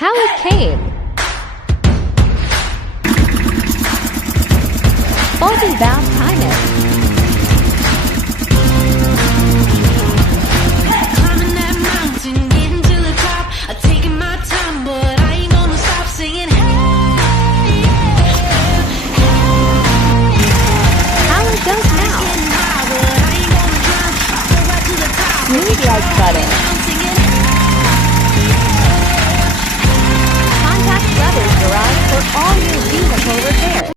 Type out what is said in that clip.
How it came. Faulty valve timing. Climbing that mountain, getting to the top. I'm taking my time, but I ain't gonna stop singing. Hey, yeah, hey, yeah. How it goes now. Getting high, but I ain't gonna drown. I fall right to the top. Smooth like butter. I'm singing. Contact Brothers Garage for all your vehicle repair.